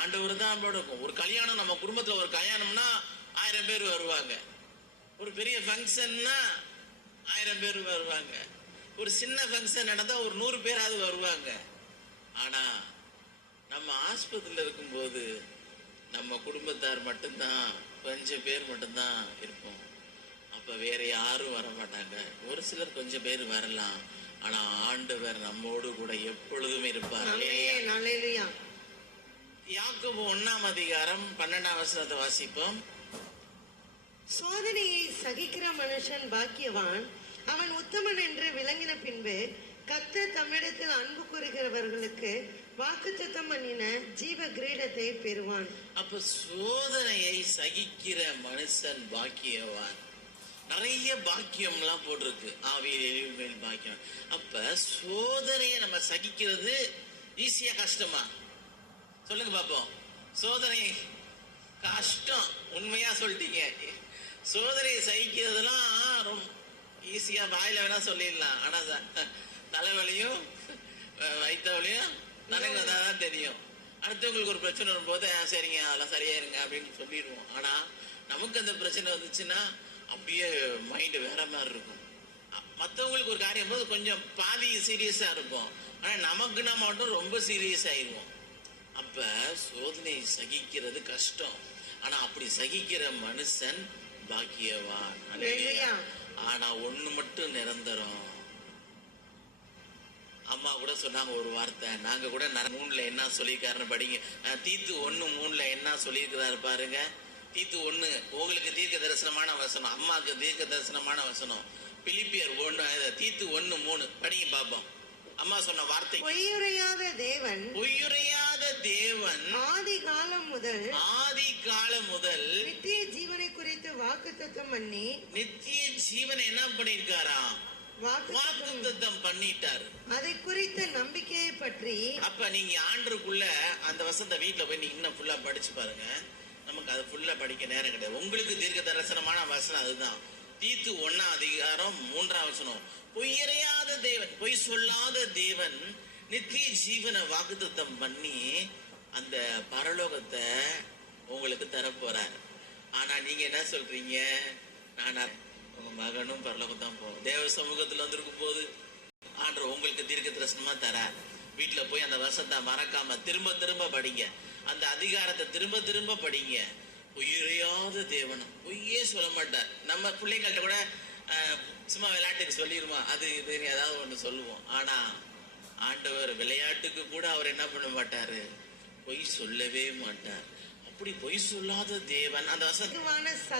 ஆண்டவர் தான் இருக்கும். ஒரு கல்யாணம், நம்ம குடும்பத்துல ஒரு கல்யாணம்னா 1000 பேர் வருவாங்க. ஒரு பெரிய ஃபங்க்ஷன்னா 1000 பேர் வருவாங்க. ஒரு சின்ன ஃபங்க்ஷன் நடந்தா ஒரு 100 பேராவது வருவாங்க. ஆனா நம்ம ஆஸ்பத்திரியில் இருக்கும்போது நம்ம குடும்பத்தார் மட்டும்தான், கொஞ்சம் பேர் மட்டும்தான் இருப்போம். அப்ப வேற யாரும் வர மாட்டாங்க. ஒரு சிலர் கொஞ்சம் பேர் வரலாம். ஆனா ஆண்டவர் நம்மோடு கூட எப்பொழுதுமே இருப்பார். யாக்கோபு 1ஆம் அதிகாரம் 12ஆம் வசனத்தை வாசிப்போம். சோதனையை சகிக்கிற மனுஷன் பாக்கியவான், அவன் உத்தமன் என்று விளங்கின பின்பு கர்த்தர் தம்மிடத்தில் அன்பு கூறுகிறவர்களுக்கு வாக்குத்தத்தம் பண்ணின ஜீவ கிரீடத்தை பெறுவான். அப்ப சோதனையை சகிக்கிற மனுஷன் பாக்கியவான். நிறைய பாக்கியம்லாம் போட்டிருக்கு, ஆவியில் எளிமையில் பாக்கியம். அப்ப சோதனையை நம்ம சகிக்கிறது ஈஸியா கஷ்டமா? சொல்லுங்க பாப்போம். சோதனை கஷ்டம். உண்மையா சொல்லிட்டீங்க. சோதனையை சகிக்கிறதுலாம் ரொம்ப ஈஸியா வாயில வேணா சொல்லிடலாம். ஆனா தலைவலியும் வயிற்றுவலியும் தனக்கு தான் தெரியும். அடுத்தவங்களுக்கு ஒரு பிரச்சனை வரும்போது சரிங்க அதெல்லாம் சரியாயிருங்க அப்படின்னு சொல்லிடுவோம். ஆனா நமக்கு அந்த பிரச்சனை வந்துச்சுன்னா அப்படியே மைண்டு வேற மாதிரி இருக்கும். மற்றவங்களுக்கு ஒரு காரியம் போது கொஞ்சம் பாதி சீரியஸா இருப்போம். ஆனா நமக்குன்னா மட்டும் ரொம்ப சீரியஸ் ஆயிடுவோம். அப்ப சோதனை சகிக்கிறது கஷ்டம். ஆனா அப்படி சகிக்கிற மனுஷன் பாக்கியவான். ஆனா ஒண்ணு மட்டும் நிரந்தரம். அம்மா கூட சொன்னாங்க ஒரு வார்த்தை, நாங்க கூட 3ல என்ன சொல்லியிருக்காருன்னு படிங்க. தீத்து 1:3 என்ன சொல்லியிருக்கிறாரு பாருங்க. தீத்து 1 உங்களுக்கு தீர்க்க தரிசனமான வசனம், அம்மாவுக்கு தீர்க்க தரிசனமான வசனம். பிலிப்பியர் 1 தீத்து 1:3 படிங்க பாப்போம். அம்மா சொன்ன வார்த்தை, பொய்யுரையாத தேவன், பொய்யுரையாத தேவன் ஆதி காலம் முதல் நித்திய ஜீவனை குறித்து வாக்குத்தத்தம் பண்ணி, நித்திய ஜீவனை என்ன பண்ணிருக்காராம்? வாக்குத்தத்தம் பண்ணிட்டாரு. அதை குறித்த நம்பிக்கையை பற்றி. அப்ப நீங்க ஆண்டுக்குள்ள அந்த வசனத்தை வீட்டுல போய் நீங்க இன்னும் ஃபுல்லா படிச்சு பாருங்க. நமக்கு அது ஃபுல்லா படிக்க நேரம் கிடையாது. உங்களுக்கு தீர்க்க தரிசனமான வசனம் அதுதான். தீத்து 1ஆம் அதிகாரம் 3ஆம் வசனம். பொய்யறையாத தேவன், பொய் சொல்லாத தேவன் நித்திய ஜீவனை வாக்குத்தத்தம் பண்ணி அந்த பரலோகத்தை உங்களுக்கு தரப்போறாரு. ஆனா நீங்க என்ன சொல்றீங்க? நானா உங்க மகனும் பரலோகத்தான் போகும். தேவ சமூகத்துல வந்திருக்கும் போது ஆண்டவர் உங்களுக்கு தீர்க்க தரிசனமா தர. வீட்டுல போய் அந்த வசனத்தை மறக்காம திரும்ப திரும்ப படிங்க. அந்த அதிகாரத்தை திரும்ப திரும்ப படிங்க. பொய்யுரையாத தேவனும், பொய்யே சொல்ல மாட்டார். நம்ம பிள்ளைங்கள்ட்ட கூட சும்மா விளையாட்டுக்கு சொல்லிடுமா, அது இது ஏதாவது ஒன்று சொல்லுவோம். ஆனா ஆண்டவர் விளையாட்டுக்கு கூட அவர் என்ன பண்ண மாட்டாரு? பொய் சொல்லவே மாட்டார். அப்படி பொய் சொல்லாத தேவன். அந்த வசனமான